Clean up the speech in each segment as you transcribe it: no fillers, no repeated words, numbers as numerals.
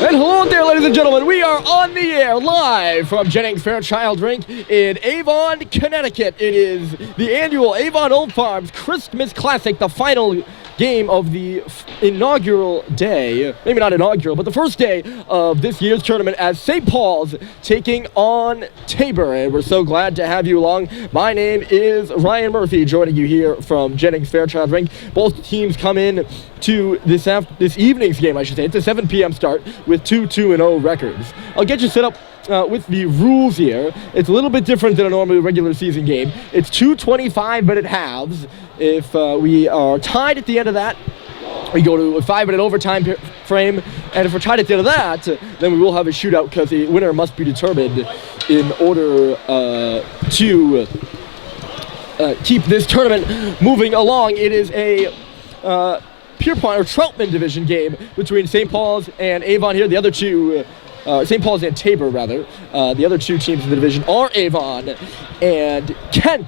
And hello there, ladies and gentlemen. We are on the air live from Jennings-Fairchild Rink in Avon, Connecticut. It is the annual Avon Old Farms Christmas Classic, the final game of the inaugural day. Maybe not inaugural, but the first day of this year's tournament as St. Paul's taking on Tabor. And we're so glad to have you along. My name is Ryan Murphy, joining you here from Jennings-Fairchild Rink. Both teams come in to this evening's game, I should say. It's a 7 p.m. start with 2-2-0 records. I'll get you set up with the rules here. It's a little bit different than a normal regular season game. It's 2 25-minute halves. If we are tied at the end of that, we go to a 5-minute overtime frame. And if we're tied at the end of that, then we will have a shootout because the winner must be determined in order to keep this tournament moving along. It is a Pierpont or Troutman division game between St. Paul's and Avon here. The other two, St. Paul's and Tabor rather. The other two teams in the division are Avon and Kent.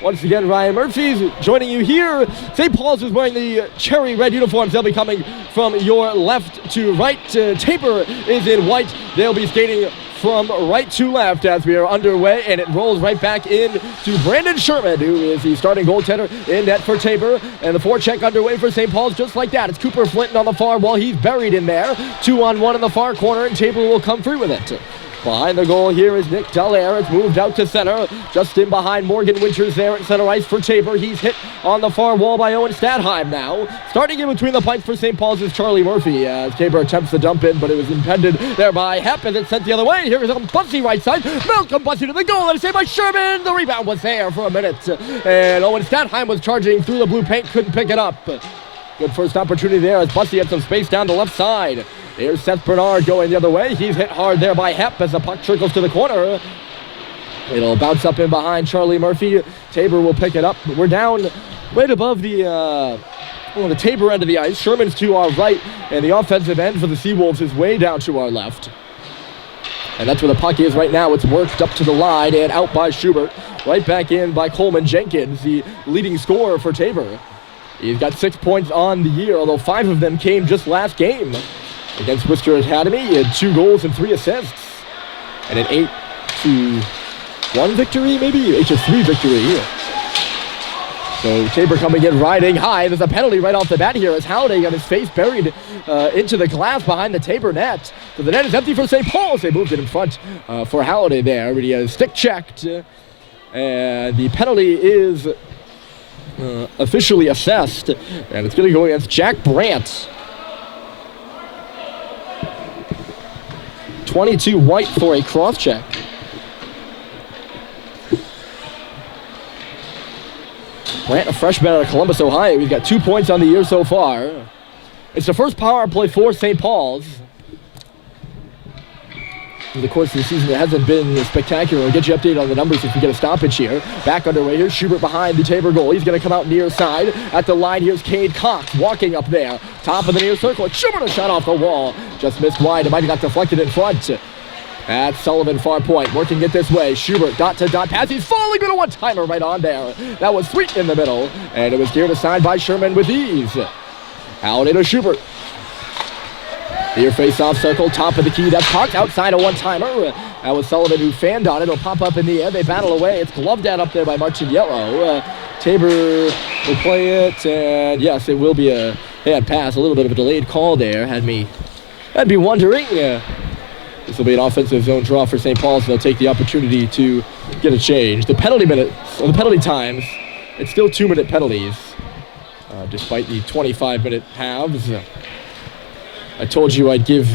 Once again, Ryan Murphy's joining you here. St. Paul's is wearing the cherry red uniforms. They'll be coming from your left to right. Tabor is in white. They'll be skating from right to left as we are underway, and it rolls right back in to Brandon Sherman, who is the starting goaltender in net for Tabor, and the forecheck underway for St. Paul's just like that. It's Cooper Flinton on the far wall. He's buried in there. 2-on-1 in the far corner, and Tabor will come free with it. Behind the goal here is Nick Dallaire. It's moved out to center. Just in behind Morgan Winters there at center ice for Tabor. He's hit on the far wall by Owen Stadheim now. Starting in between the pipes for St. Paul's is Charlie Murphy. Tabor attempts to dump in, but it was impeded there by Hepp as it's sent the other way. Here is Bussey right side. Malcolm Bussey to the goal. And it's saved by Sherman. The rebound was there for a minute. And Owen Stadheim was charging through the blue paint. Couldn't pick it up. Good first opportunity there as Bussey had some space down the left side. Here's Seth Bernard going the other way. He's hit hard there by Hepp as the puck trickles to the corner. It'll bounce up in behind Charlie Murphy. Tabor will pick it up. We're down right above the Tabor end of the ice. Sherman's to our right, and the offensive end for the Seawolves is way down to our left. And that's where the puck is right now. It's worked up to the line and out by Schubert. Right back in by Coleman Jenkins, the leading scorer for Tabor. He's got 6 points on the year, although 5 of them came just last game. Against Worcester Academy, he had 2 goals and 3 assists. And an 8-1 victory, maybe? 8-3 victory. So Tabor coming in riding high. There's a penalty right off the bat here as Halliday got his face buried into the glass behind the Tabor net. So the net is empty for St. Paul's. They moved it in front for Halliday there, but he has stick checked. And the penalty is officially assessed. And it's going to go against Jack Brandt. 22 white for a cross check. Brandt, a freshman out of Columbus, Ohio. He's got 2 points on the year so far. It's the first power play for St. Paul's. In the course of the season, it hasn't been spectacular. We'll get you updated on the numbers if we get a stoppage here. Back underway here. Schubert behind the Tabor goal. He's going to come out near side. At the line, here's Cade Cox walking up there. Top of the near circle. Schubert a shot off the wall. Just missed wide. It might have got deflected in front. That's Sullivan, far point. Working it this way. Schubert, dot-to-dot pass. He's falling with a one-timer right on there. That was sweet in the middle. And it was geared aside by Sherman with ease. Out into Schubert. Near face-off circle, top of the key. That's Cox outside a one-timer. That was Sullivan who fanned on it. It'll pop up in the air. They battle away. It's gloved down up there by Martin-Yellow. Tabor will play it, and yes, it will be a hand pass. A little bit of a delayed call there. Had me wondering. This will be an offensive zone draw for St. Paul's. They'll take the opportunity to get a change. The penalty minutes, or the penalty times, it's still 2-minute penalties, despite the 25-minute halves. I told you I'd give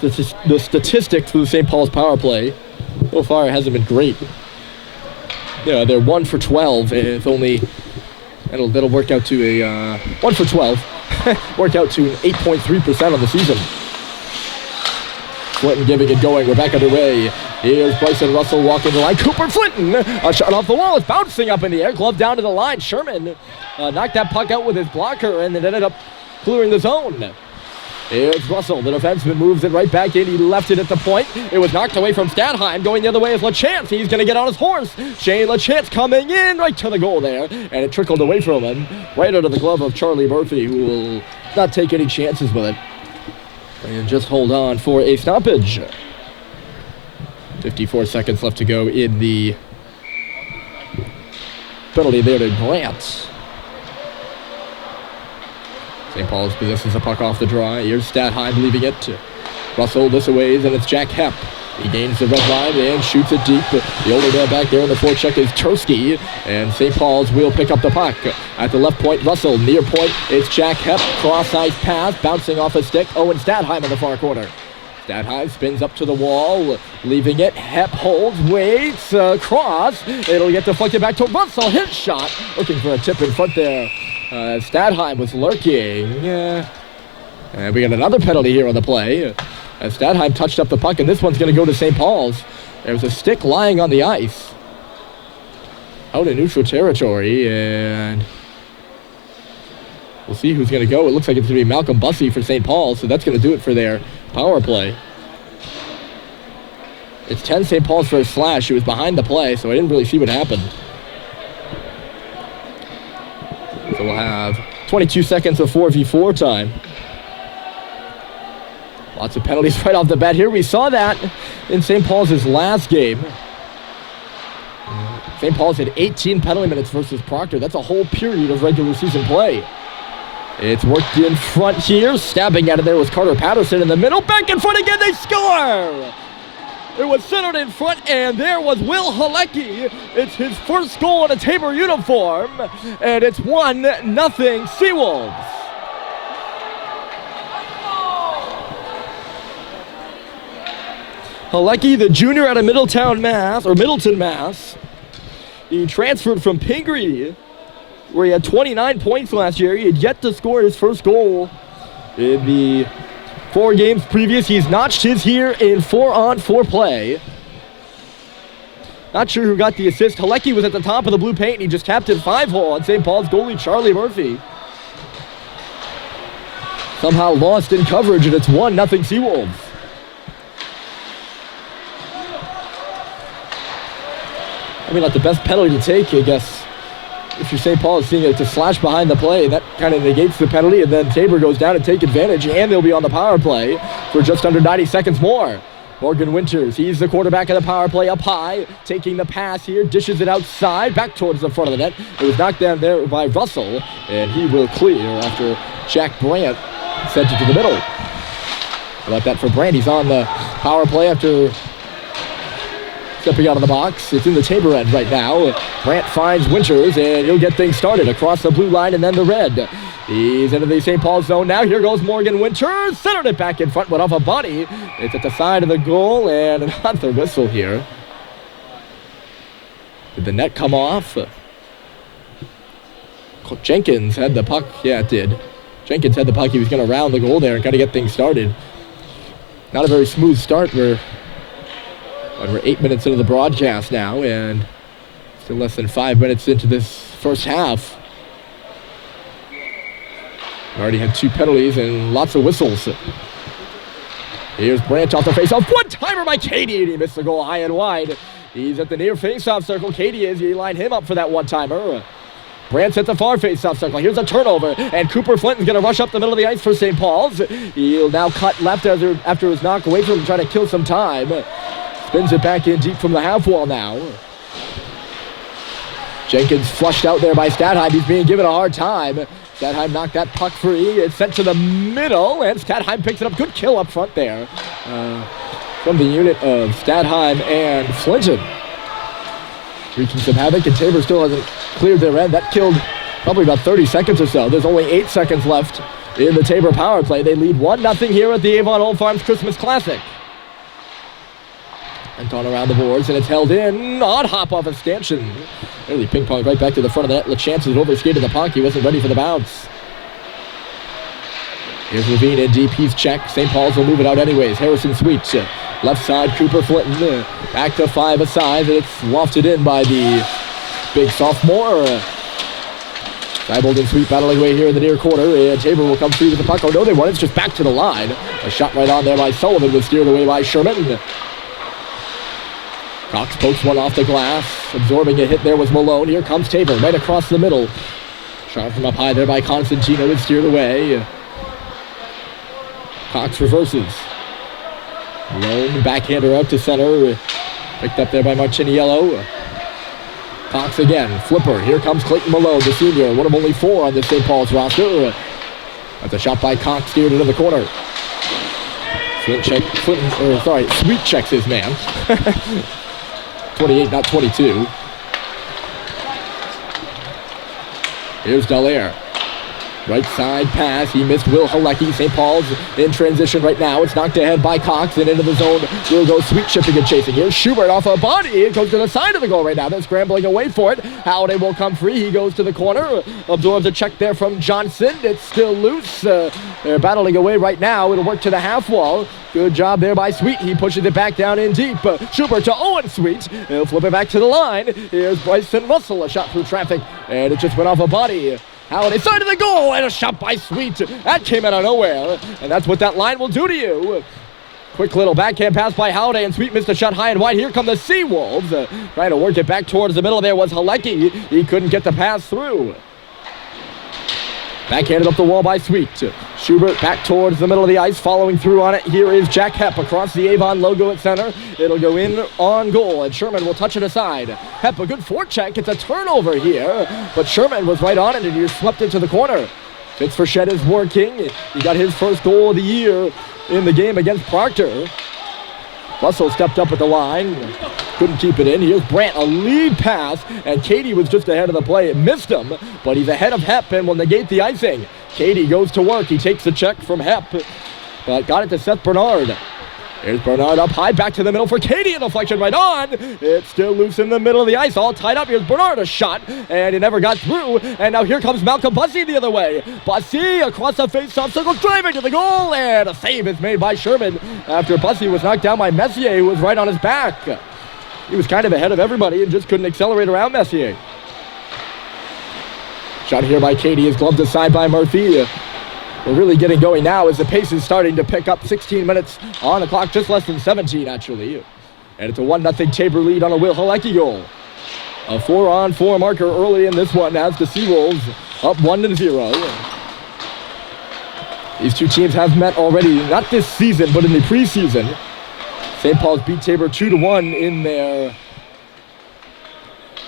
the statistics for the St. Paul's power play. So far, it hasn't been great. Yeah, they're 1 for 12. It's only that'll work out to a 1 for 12. Work out to 8.3% on the season. Flinton giving it going. We're back underway. Here's Bryson Russell walking the line. Cooper Flinton, a shot off the wall. It's bouncing up in the air. Glove down to the line. Sherman knocked that puck out with his blocker, and it ended up clearing the zone. Here's Russell. The defenseman moves it right back in. He left it at the point. It was knocked away from Stadheim. Going the other way is LaChance. He's going to get on his horse. Shane LaChance coming in right to the goal there. And it trickled away from him. Right under the glove of Charlie Murphy, who will not take any chances with it. And just hold on for a stoppage. 54 seconds left to go in the penalty there to Grant. St. Paul's possesses the puck off the draw. Here's Statheim leaving it to Russell this away, and it's Jack Hepp. He gains the red line and shoots it deep. The older man back there in the forecheck is Tursky, and St. Paul's will pick up the puck. At the left point, Russell. Near point, it's Jack Hepp. Cross-ice pass, bouncing off a stick. Owen Statheim in the far corner. Statheim spins up to the wall, leaving it. Hepp holds, waits, cross. It'll get deflected back to Russell. His shot, looking for a tip in front there. Statheim was lurking. And we got another penalty here on the play. As Statheim touched up the puck, and this one's going to go to St. Paul's. There's a stick lying on the ice. Out in neutral territory, and we'll see who's going to go. It looks like it's going to be Malcolm Bussey for St. Paul's, so that's going to do it for their power play. It's 10 St. Paul's for a slash. He was behind the play, so I didn't really see what happened. So we'll have 22 seconds of 4v4 time. Lots of penalties right off the bat here. We saw that in St. Paul's' last game. St. Paul's had 18 penalty minutes versus Proctor. That's a whole period of regular season play. It's worked in front here. Stabbing out of there was Carter Patterson in the middle. Back in front again, they score! It was centered in front, and there was Will Halecki. It's his first goal in a Tabor uniform, and it's 1-0 Seawolves. Halecki, the junior out of Middleton, Mass. He transferred from Pingree, where he had 29 points last year. He had yet to score his first goal in the 4 games previous. He's notched his here in 4-on-4 play. Not sure who got the assist. Halecki was at the top of the blue paint, and he just tapped it 5-hole on St. Paul's goalie Charlie Murphy. Somehow lost in coverage, and it's 1-0 Seawolves. I mean, not the best penalty to take, I guess. If you're St. Paul, seeing it to slash behind the play, that kind of negates the penalty, and then Tabor goes down and take advantage, and they'll be on the power play for just under 90 seconds more. Morgan Winters, he's the quarterback of the power play, up high, taking the pass here, dishes it outside, back towards the front of the net. It was knocked down there by Russell, and he will clear after Jack Brandt sent it to the middle. How about that for Brandt? He's on the power play after stepping out of the box. It's in the Tabor end right now. Brandt finds Winters, and he'll get things started across the blue line and then the red. He's into the St. Paul zone now. Here goes Morgan Winters. Centered it back in front, went off a body. It's at the side of the goal, and another whistle here. Did the net come off? Jenkins had the puck. Yeah, it did. Jenkins had the puck. He was going to round the goal there and kind of get things started. Not a very smooth start. We're 8 minutes into the broadcast now, and still less than 5 minutes into this first half. We already had 2 penalties and lots of whistles. Here's Brandt off the faceoff. One-timer by Cady, and he missed the goal high and wide. He's at the near faceoff circle. Cady is. He lined him up for that one-timer. Brandt's at the far faceoff circle. Here's a turnover, and Cooper Flinton's going to rush up the middle of the ice for St. Paul's. He'll now cut left after his knock away from him, trying to kill some time. Spins it back in deep from the half wall now. Jenkins flushed out there by Statheim. He's being given a hard time. Statheim knocked that puck free. It's sent to the middle, and Statheim picks it up. Good kill up front there from the unit of Statheim and Flinton. Wreaking some havoc, and Tabor still hasn't cleared their end. That killed probably about 30 seconds or so. There's only 8 seconds left in the Tabor power play. They lead 1-0 here at the Avon Old Farms Christmas Classic. Anton around the boards, and it's held in. Odd hop off a stanchion. Nearly ping-pong right back to the front of the net. LeChance overskated the puck. He wasn't ready for the bounce. Here's Levine in deep. He's checked. St. Paul's will move it out anyways. Harrison Sweet. Left side, Cooper Flinton. Back to 5 aside, and it's lofted in by the big sophomore. Seibold and Sweet battling away here in the near corner, and Tabor will come through with the puck. Oh, no, they won. It's just back to the line. A shot right on there by Sullivan was steered away by Sherman. Cox pokes one off the glass. Absorbing a hit there was Malone. Here comes Tabor right across the middle. Shot from up high there by Constantino. It's steered away. Cox reverses. Lone backhander out to center. Picked up there by Marchiniello. Cox again. Flipper. Here comes Clayton Malone, the senior. One of only 4 on the St. Paul's roster. That's a shot by Cox, steered into the corner. Sweet checks his man. 28, not 22. Here's Dallaire. Right side pass. He missed Will Halecki. St. Paul's in transition right now. It's knocked ahead by Cox and into the zone. Will go sweet chipping and chasing. Here's Schubert off a body. It goes to the side of the goal right now. They're scrambling away for it. Howday will come free. He goes to the corner. Absorbs a check there from Johnson. It's still loose. They're battling away right now. It'll work to the half wall. Good job there by Sweet. He pushes it back down in deep. Schubert to Owen Sweet. He'll flip it back to the line. Here's Bryson Russell. A shot through traffic. And it just went off a body. Howday side of the goal, and a shot by Sweet. That came out of nowhere, and that's what that line will do to you. Quick little backhand pass by Howday, and Sweet missed a shot high and wide. Here come the Seawolves. Trying to work it back towards the middle there was Halecki. He couldn't get the pass through. Backhanded up the wall by Sweet. Schubert back towards the middle of the ice, following through on it. Here is Jack Hepp across the Avon logo at center. It'll go in on goal, and Sherman will touch it aside. Hepp, a good forecheck. It's a turnover here, but Sherman was right on it, and he swept it to the corner. Fitz Frechette is working. He got his first goal of the year in the game against Proctor. Russell stepped up at the line. Couldn't keep it in. Here's Brandt, a lead pass, and Katie was just ahead of the play. It missed him, but he's ahead of Hepp and will negate the icing. Katie goes to work. He takes the check from Hepp, but got it to Seth Bernard. Here's Bernard up high, back to the middle for Katie, and deflection right on. It's still loose in the middle of the ice, all tied up. Here's Bernard, a shot, and it never got through. And now here comes Malcolm Bussey the other way. Bussey across the face-off circle, driving to the goal, and a save is made by Sherman after Bussey was knocked down by Messier, who was right on his back. He was kind of ahead of everybody and just couldn't accelerate around Messier. Shot here by Katie is gloved aside by Murphy. We're really getting going now as the pace is starting to pick up. 16 minutes on the clock, just less than 17 actually. And it's a 1-0 Tabor lead on a Will Halecki goal. A 4-on-4 marker early in this one as the Seawolves up 1-0. These two teams have met already, not this season, but in the preseason. St. Paul's beat Tabor 2-1 in the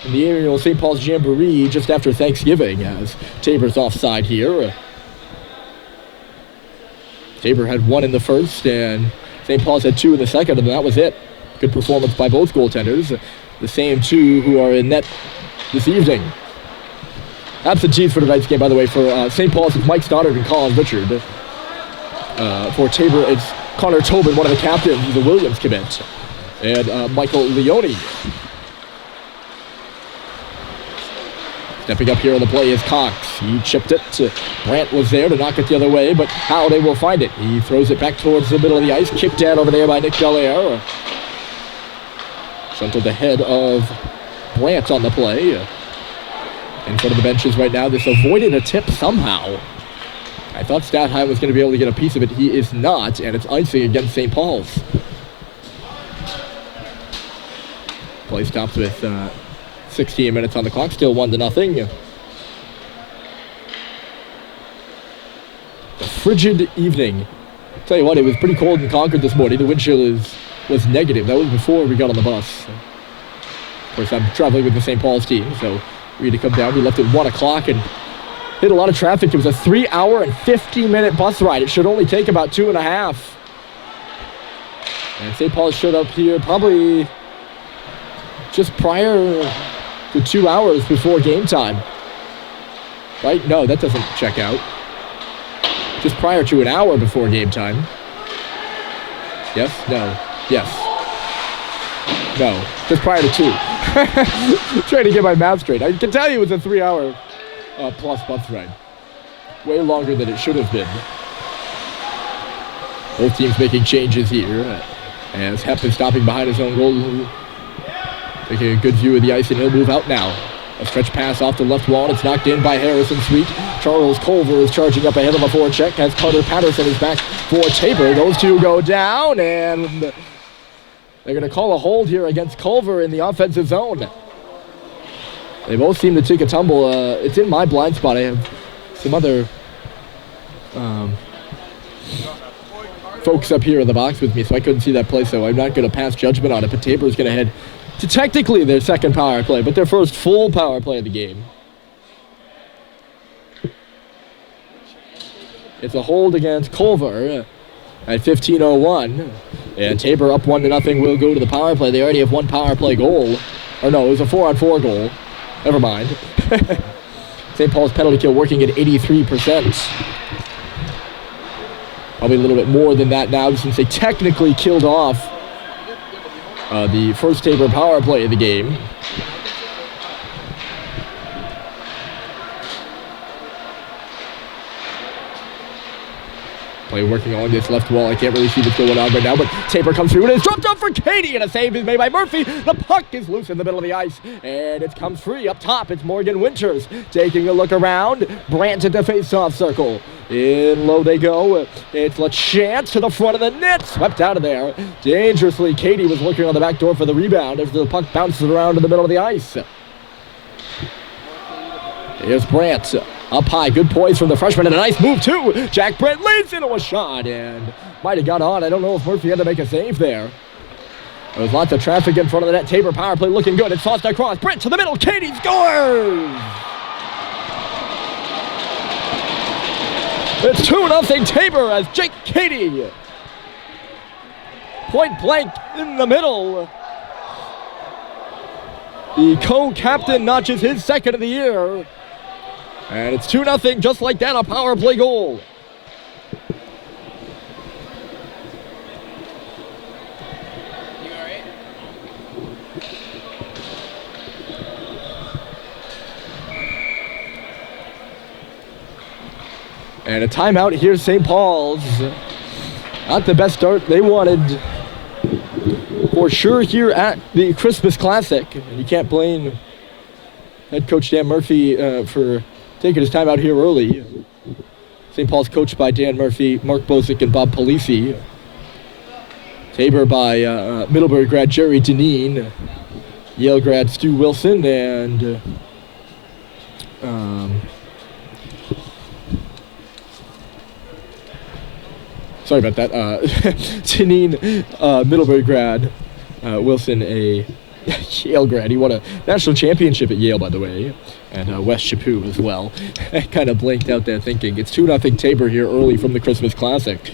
annual St. Paul's Jamboree just after Thanksgiving, as Tabor's offside here. Tabor had 1 in the first, and St. Paul's had 2 in the second, and that was it. Good performance by both goaltenders. The same 2 who are in net this evening. Absentees for tonight's game, by the way, for St. Paul's, it's Mike Stoddard and Colin Richard. For Tabor, it's Connor Tobin, one of the captains. He's a Williams commit. And Michael Leone. Stepping up here on the play is Cox. He chipped it. Brandt was there to knock it the other way, but Howday will find it. He throws it back towards the middle of the ice. Kicked out over there by Nick Dallaire. Shunted the head of Brandt on the play. In front of the benches right now. This avoided a tip somehow. I thought Stathheim was going to be able to get a piece of it. He is not, and it's icing against St. Paul's. Play stops with 16 minutes on the clock, still 1-0. A frigid evening. I'll tell you what, it was pretty cold in Concord this morning. The wind chill was negative. That was before we got on the bus. Of course, I'm traveling with the St. Paul's team, so we had to come down. We left at 1 o'clock and hit a lot of traffic. It was a 3-hour and 50-minute bus ride. It should only take about 2.5. And St. Paul's showed up here probably just prior to 2 hours before game time. Right? No, that doesn't check out. Just prior to an hour before game time. Yes? No. Yes. No. Just prior to 2. Trying to get my math straight. I can tell you it was a 3-hour plus bus ride. Way longer than it should have been. Both teams making changes here. As Hepp is stopping behind his own goal. Taking a good view of the ice, and he'll move out now. A stretch pass off the left wall, and it's knocked in by Harrison Sweet. Charles Culver is charging up ahead of a forecheck as Carter Patterson is back for Tabor. Those two go down, and they're going to call a hold here against Culver in the offensive zone. They both seem to take a tumble. It's in my blind spot. I have some other folks up here in the box with me, so I couldn't see that play, so I'm not going to pass judgment on it. But Tabor's going to head to technically their second power play, but their first full power play of the game. It's a hold against Culver at 15:01. And Tabor up 1-0 will go to the power play. They already have one power play goal. Or no, it was a 4-on-4 goal. Never mind. St. Paul's penalty kill working at 83%. Probably a little bit more than that now since they technically killed off the first Tabor power play of the game. Play working on this left wall. I can't really see what's going on right now, but Tabor comes through and it's dropped off for Katie, and a save is made by Murphy. The puck is loose in the middle of the ice, and it comes free up top. It's Morgan Winters taking a look around. Brandt at the face-off circle. In low they go. It's LaChance to the front of the net. Swept out of there. Dangerously, Katie was looking on the back door for the rebound as the puck bounces around in the middle of the ice. Here's Brandt. Up high, good poise from the freshman, and a nice move too. Jack Brandt leads into a shot, and might have got on. I don't know if Murphy had to make a save there. There was lots of traffic in front of the net. Tabor power play looking good. It's tossed across. Brandt to the middle. Katie scores! It's 2-0 Tabor as Jake Katie. Point blank in the middle. The co-captain notches his second of the year. And it's 2-0 just like that, a power play goal. You all right? And a timeout here, St. Paul's. Not the best start they wanted for sure here at the Christmas Classic. And you can't blame head coach Dan Murphy for taking his time out here early. St. Paul's coached by Dan Murphy, Mark Bosick, and Bob Polisi. Tabor by Middlebury grad Jerry Deneen, Yale grad Stu Wilson, and sorry about that. Deneen, Middlebury grad, Wilson, a Yale grad. He won a national championship at Yale, by the way, and West Chaput as well. I kind of blanked out there thinking. It's 2-0 Tabor here early from the Christmas Classic.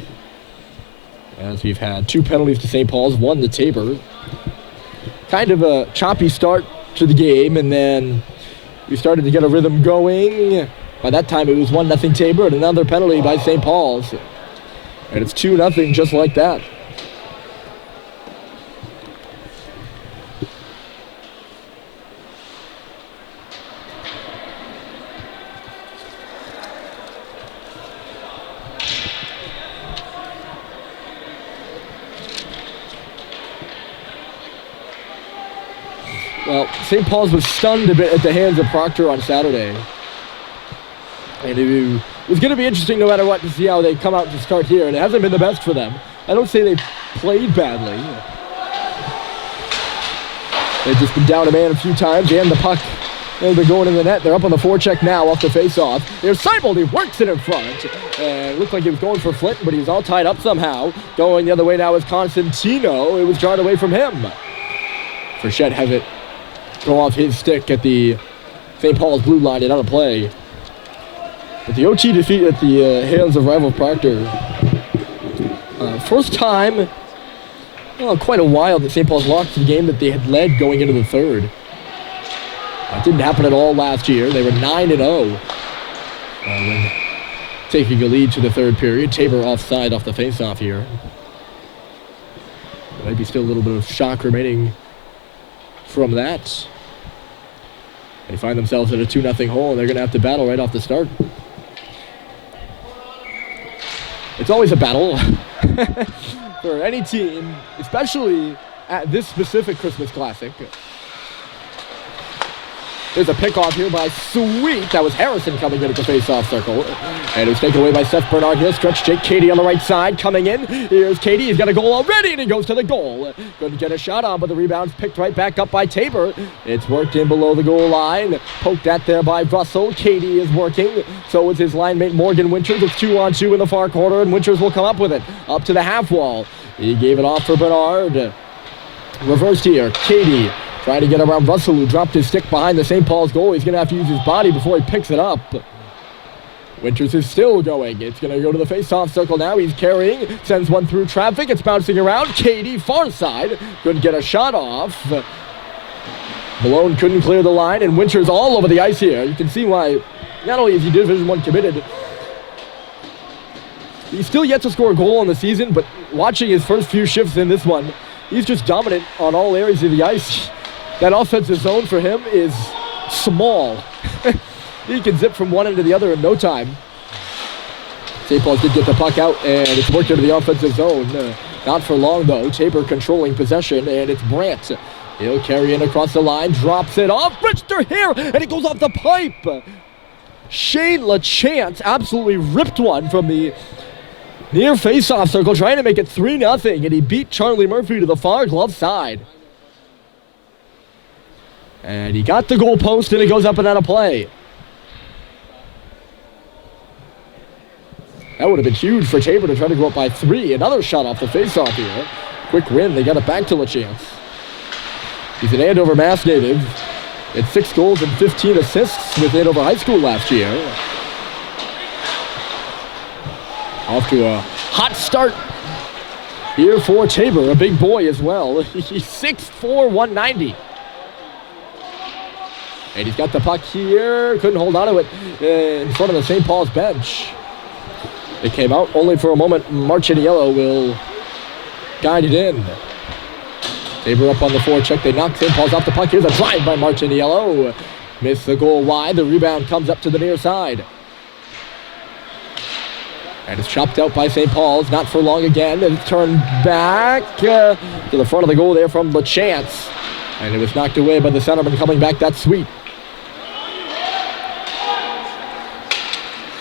As we've had 2 penalties to St. Paul's, 1 to Tabor. Kind of a choppy start to the game, and then we started to get a rhythm going. By that time, it was 1-0 Tabor, and another penalty by St. Paul's. And it's 2-0 just like that. Well, St. Paul's was stunned a bit at the hands of Proctor on Saturday. And it was going to be interesting no matter what to see how they come out to start here. And it hasn't been the best for them. I don't say they've played badly. They've just been down a man a few times, and the puck has been going in the net. They're up on the forecheck now off the face-off. Here's Seibold. He works it in front. And it looked like he was going for Flint, but he was all tied up somehow. Going the other way now is Constantino. It was jarred away from him. Frechette has it go off his stick at the St. Paul's blue line and out of play. But the OT defeat at the hands of rival Proctor. First time, quite a while that St. Paul's lost the game that they had led going into the third. That didn't happen at all last year. They were 9-0 when taking a lead to the third period. Tabor offside off the face-off here. Maybe still a little bit of shock remaining from that. They find themselves in a 2-0 hole, and they're going to have to battle right off the start. It's always a battle for any team, especially at this specific Christmas Classic. There's a pickoff here by Sweet. That was Harrison coming in at the face-off circle. And it was taken away by Seth Bernard here. Stretch Jake Cady on the right side coming in. Here's Cady. He's got a goal already, and he goes to the goal. Couldn't get a shot on, but the rebound's picked right back up by Tabor. It's worked in below the goal line. Poked at there by Russell. Cady is working. So is his line mate Morgan Winters. It's 2-on-2 in the far corner, and Winters will come up with it. Up to the half wall. He gave it off for Bernard. Reversed here. Cady trying to get around Russell, who dropped his stick behind the St. Paul's goal. He's going to have to use his body before he picks it up. Winters is still going. It's going to go to the face-off circle now. He's carrying. Sends one through traffic. It's bouncing around. Cady, far side. Couldn't get a shot off. Malone couldn't clear the line, and Winters all over the ice here. You can see why not only is he Division I committed, he's still yet to score a goal in the season, but watching his first few shifts in this one, he's just dominant on all areas of the ice. That offensive zone for him is small. He can zip from one end to the other in no time. St. Paul's did get the puck out, and it's worked into the offensive zone. Not for long, though. Tabor controlling possession, and it's Brandt. He'll carry in across the line, drops it off. Richter here, and it goes off the pipe. Shane LaChance absolutely ripped one from the near face-off circle, trying to make it 3-0, and he beat Charlie Murphy to the far glove side. And he got the goal post, and it goes up and out of play. That would have been huge for Tabor to try to go up by 3. Another shot off the face-off here. Quick win. They got it back to LaChance. He's an Andover Mass native. He had 6 goals and 15 assists with Andover High School last year. Off to a hot start here for Tabor. A big boy as well. He's 6'4", 190. And he's got the puck here. Couldn't hold on to it in front of the St. Paul's bench. It came out only for a moment. Marchiniello will guide it in. Tabor up on the forecheck. They knock St. Paul's off the puck. Here's a drive by Marchiniello. Missed the goal wide. The rebound comes up to the near side. And it's chopped out by St. Paul's. Not for long again. And it's turned back to the front of the goal there from LaChance. And it was knocked away by the centerman coming back. That's Sweet.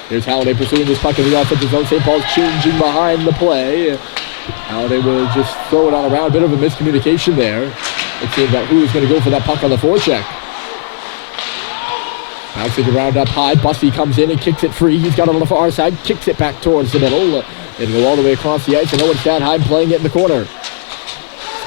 Here's Halliday pursuing this puck in the offensive zone. St. Paul's changing behind the play. Halliday will just throw it on around. Bit of a miscommunication there. It seemed about who was going to go for that puck on the forecheck. Bouncing around up high. Bussey comes in and kicks it free. He's got it on the far side. Kicks it back towards the middle. It'll go all the way across the ice. And Owen Stadheim playing it in the corner.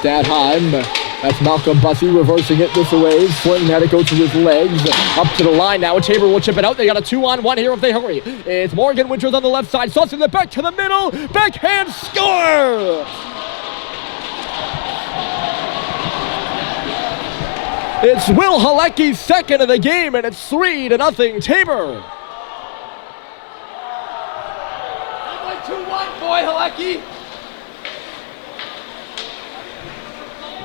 Stadheim. That's Malcolm Bussey reversing it this way. Swing had it go through his legs. Up to the line now. Tabor will chip it out. They got a 2-on-1 here if they hurry. It's Morgan Winters on the left side. Saucing it back to the middle. Backhand score! It's Will Halecki's second of the game, and it's 3-0 Tabor. 2-1, boy, Halecki.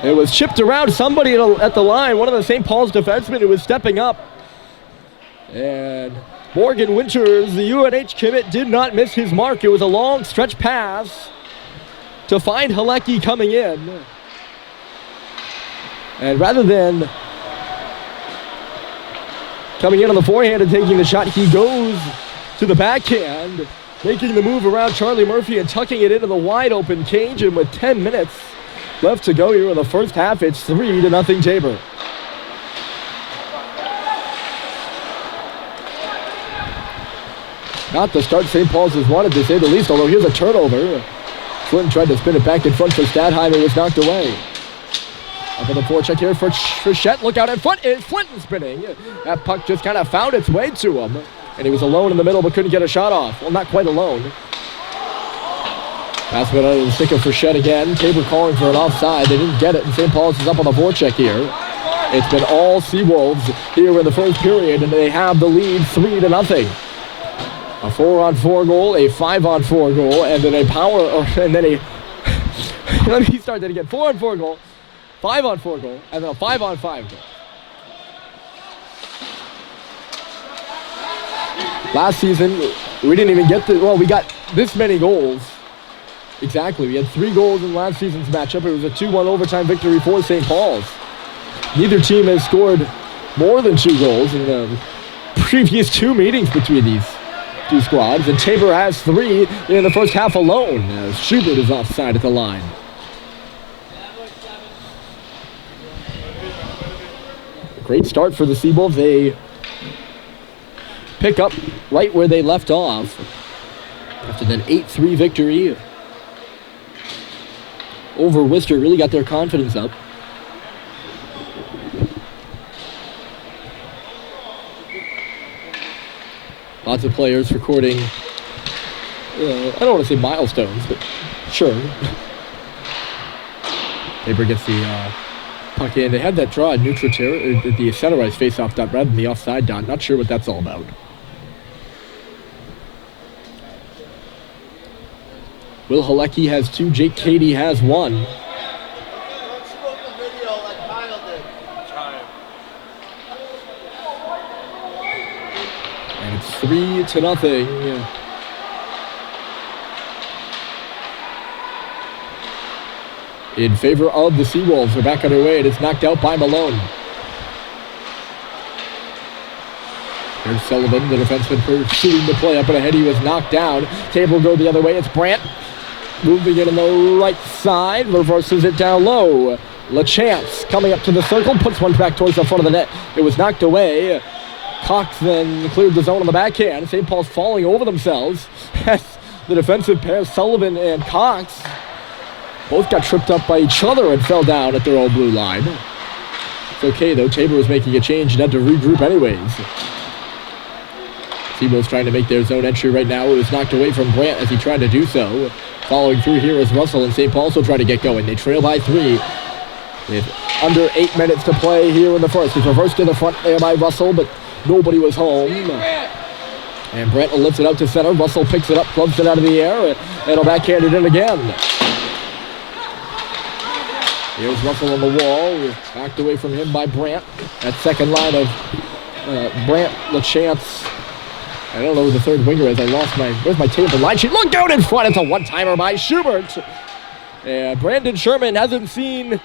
It was chipped around somebody at the line, one of the St. Paul's defensemen who was stepping up. And Morgan Winters, the UNH commit, did not miss his mark. It was a long stretch pass to find Halecki coming in. And rather than coming in on the forehand and taking the shot, he goes to the backhand, making the move around Charlie Murphy and tucking it into the wide open cage. And with 10 minutes left to go here in the first half, it's 3-0 Tabor. Not the start St. Paul's has wanted, to say the least, although here's a turnover. Clinton tried to spin it back in front for Stadheim. It was knocked away. Up on the forecheck here for Shet. Look out in front. It's Flinton spinning. That puck just kind of found its way to him. And he was alone in the middle but couldn't get a shot off. Well, not quite alone. Pass went under the stick of Frechette again. Tabor calling for an offside. They didn't get it, and St. Paul's is up on the forecheck here. It's been all Seawolves here in the first period, and they have the lead 3-0. A 4-on-4 goal, a 5-on-4 goal, and then let me start that again. 4-on-4 goal, 5-on-4 goal, and then a 5-on-5 goal. Last season, we didn't even get we got this many goals. Exactly. We had 3 goals in last season's matchup. It was a 2-1 overtime victory for St. Paul's. Neither team has scored more than 2 goals in the previous 2 meetings between these 2 squads, and Tabor has 3 in the first half alone, as Schubert is offside at the line. Great start for the Seawolves. They pick up right where they left off after that 8-3 victory over Worcester. Really got their confidence up. Lots of players recording, I don't want to say milestones, but sure. Tabor gets the puck in. They had that draw at neutral territory, the center ice face-off dot rather than the offside dot. Not sure what that's all about. Will Halecki has 2. Jake Cady has 1. And it's 3-0. In favor of the Seawolves. They're back underway, and it's knocked out by Malone. Here's Sullivan, the defenseman, pursuing the play up and ahead. He was knocked down. Tabor will go the other way. It's Brandt moving it on the right side, reverses it down low. LaChance coming up to the circle, puts one back towards the front of the net. It was knocked away. Cox then cleared the zone on the backhand. St. Paul's falling over themselves as the defensive pair, Sullivan and Cox, both got tripped up by each other and fell down at their own blue line. It's okay, though. Tabor was making a change and had to regroup anyways. Seawolves trying to make their zone entry right now. It was knocked away from Brandt as he tried to do so. Following through here is Russell, and St. Paul also trying to get going. They trail by 3. With under 8 minutes to play here in the first. It's reversed to the front there by Russell, but nobody was home. And Brandt will lift it out to center. Russell picks it up, clubs it out of the air, and he'll backhand it in again. Here's Russell on the wall, backed away from him by Brandt. That second line of Brandt, LaChance. I don't know who the third winger is. I lost where's my table line sheet? Look out in front. It's a one-timer by Schubert. And Brandon Sherman hasn't seen,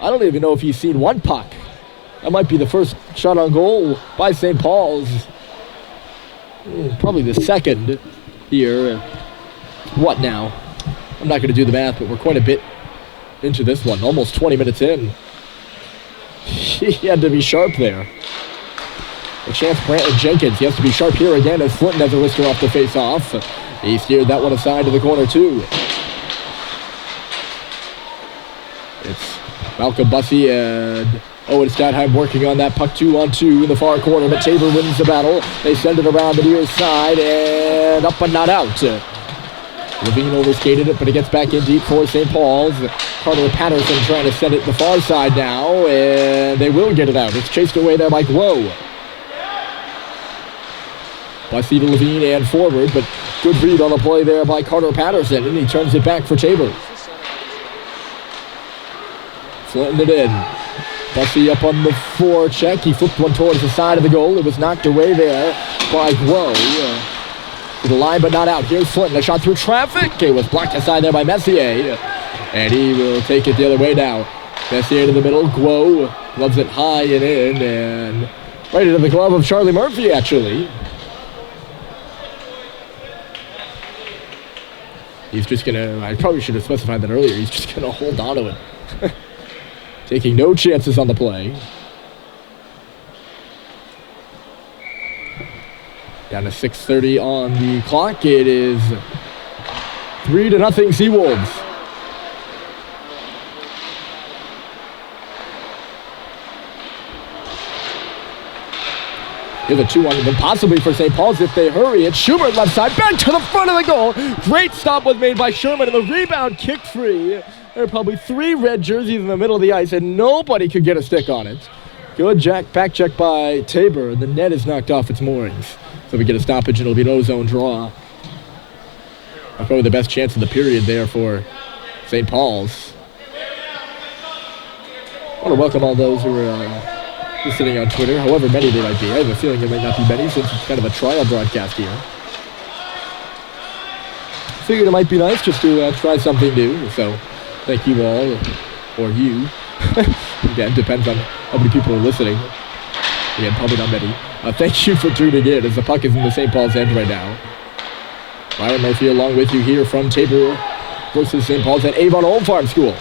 I don't even know if he's seen 1 puck. That might be the first shot on goal by St. Paul's. Probably the second here. What now? I'm not going to do the math, but we're quite a bit into this one. Almost 20 minutes in. He had to be sharp there. A chance, Brandt and Jenkins. He has to be sharp here again as Flinton has a wrister off the face-off. He steered that one aside to the corner, too. It's Malcolm Bussey and Owen Stadheim working on that puck 2-on-2 in the far corner, but Tabor wins the battle. They send it around the near side and up but not out. Levine overskated it, but it gets back in deep for St. Paul's. Carter Patterson trying to send it the far side now, and they will get it out. It's chased away there by Guo. Bussey to Levine and forward, but good read on the play there by Carter Patterson, and he turns it back for Tabor. Flinting it in. Bussey up on the forecheck. He flipped one towards the side of the goal. It was knocked away there by Guo. To the line, but not out. Here's Flinton. A shot through traffic. It was blocked aside there by Messier. And he will take it the other way now. Messier to the middle. Guo loves it high and in. And right into the glove of Charlie Murphy, actually. He's just going to, I probably should have specified that earlier. He's just going to hold on to it. Taking no chances on the play. Down to 6:30 on the clock. It is 3-0 Seawolves. Here's a 2-on-1 possibly for St. Paul's if they hurry. It's Schubert left side, back to the front of the goal. Great stop was made by Sherman, and the rebound kicked free. There are probably 3 red jerseys in the middle of the ice, and nobody could get a stick on it. Good back check by Tabor. The net is knocked off its moorings. So we get a stoppage, and it'll be an O-zone draw. Probably the best chance of the period there for St. Paul's. I want to welcome all those who are listening on Twitter, however many they might be. I have a feeling there might not be many since it's kind of a trial broadcast here. Figured it might be nice just to try something new, so thank you all, or you. Again, depends on how many people are listening. Again, probably not many. Thank you for tuning in as the puck is in the St. Paul's end right now. Ryan Murphy along with you here from Tabor versus St. Paul's at Avon Old Farm School.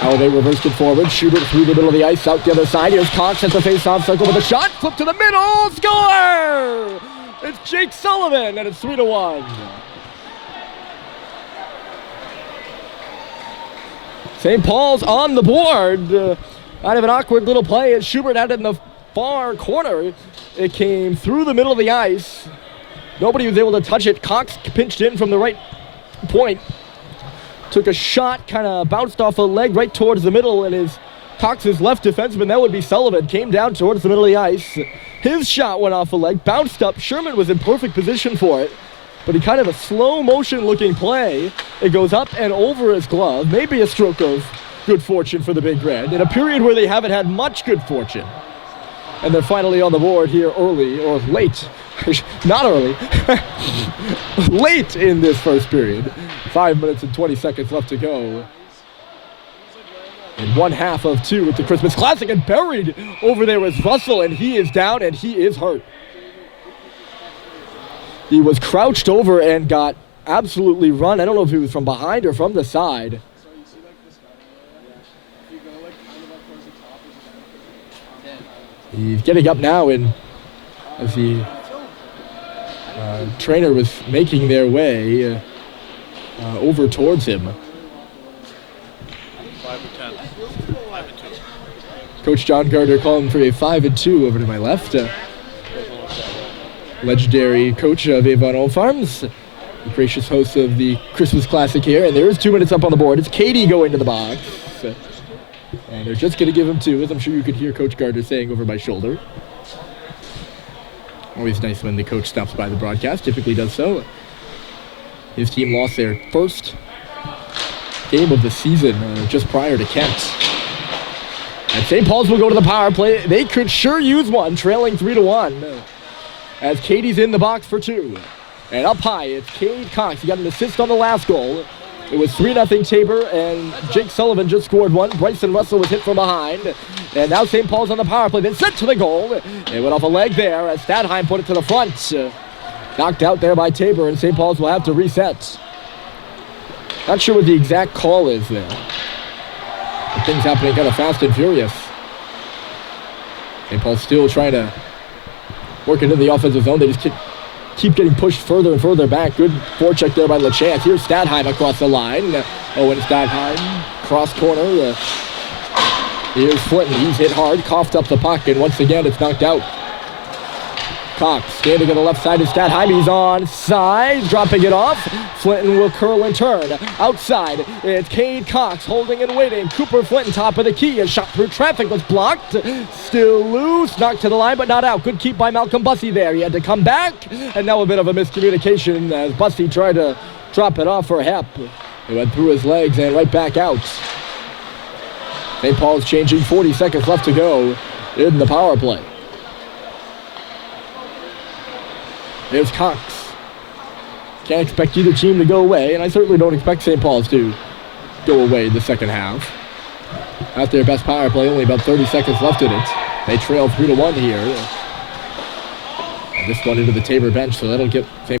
How they reversed it forward. Schubert through the middle of the ice, out the other side. Here's Cox at the face-off circle with a shot. Flip to the middle. Score! It's Jake Sullivan, and it's 3-1. St. Paul's on the board. Kind of an awkward little play as Schubert had it in the far corner. It came through the middle of the ice. Nobody was able to touch it. Cox pinched in from the right point. Took a shot, kind of bounced off a leg right towards the middle, and Cox's left defenseman, that would be Sullivan, came down towards the middle of the ice. His shot went off a leg, bounced up. Sherman was in perfect position for it, but he kind of a slow motion looking play. It goes up and over his glove. Maybe a stroke of good fortune for the Big Red in a period where they haven't had much good fortune. And they're finally on the board here early, or late. Not early. Late in this first period. 5 minutes and 20 seconds left to go. In 1/2 of 2 with the Christmas Classic, and buried over there was Russell, and he is down and he is hurt. He was crouched over and got absolutely run. I don't know if he was from behind or from the side. He's getting up now, and as the trainer was making their way over towards him. 5-10. 5-2. Coach John Gardner calling for a 5-2 over to my left. Legendary coach of Avon Old Farms, the gracious host of the Christmas Classic here, and there's 2 minutes up on the board. It's Katie going to the box. And they're just going to give him 2, as I'm sure you could hear Coach Gardner saying over my shoulder. Always nice when the coach stops by the broadcast, typically does so. His team lost their first game of the season just prior to Kent. And St. Paul's will go to the power play. They could sure use one, trailing 3-1. As Katie's in the box for 2. And up high, it's Cade Cox. He got an assist on the last goal. It was 3-0 Tabor, and Jake Sullivan just scored 1. Bryson Russell was hit from behind. And now St. Paul's on the power play. Then sent to the goal. It went off a leg there as Stadheim put it to the front. Knocked out there by Tabor, and St. Paul's will have to reset. Not sure what the exact call is there. But things happening kind of fast and furious. St. Paul's still trying to work into the offensive zone. They just keep getting pushed further and further back. Good forecheck there by LeChance. Here's Stadheim across the line. Owen Stadheim, cross corner. Here's Flinton. He's hit hard, coughed up the puck, and once again it's knocked out. Cox standing on the left side of Stadheim. He's on side, dropping it off. Flinton will curl and turn. Outside, it's Cade Cox holding and waiting. Cooper Flinton, top of the key. A shot through traffic was blocked. Still loose, knocked to the line, but not out. Good keep by Malcolm Bussey there. He had to come back, and now a bit of a miscommunication as Bussey tried to drop it off for Hepp. It went through his legs and right back out. St. Paul's changing, 40 seconds left to go in the power play. There's Cox. Can't expect either team to go away, and I certainly don't expect St. Paul's to go away in the second half. At their best power play, only about 30 seconds left in it. They trail 3-1 here. And this one into the Tabor bench, so that'll get St.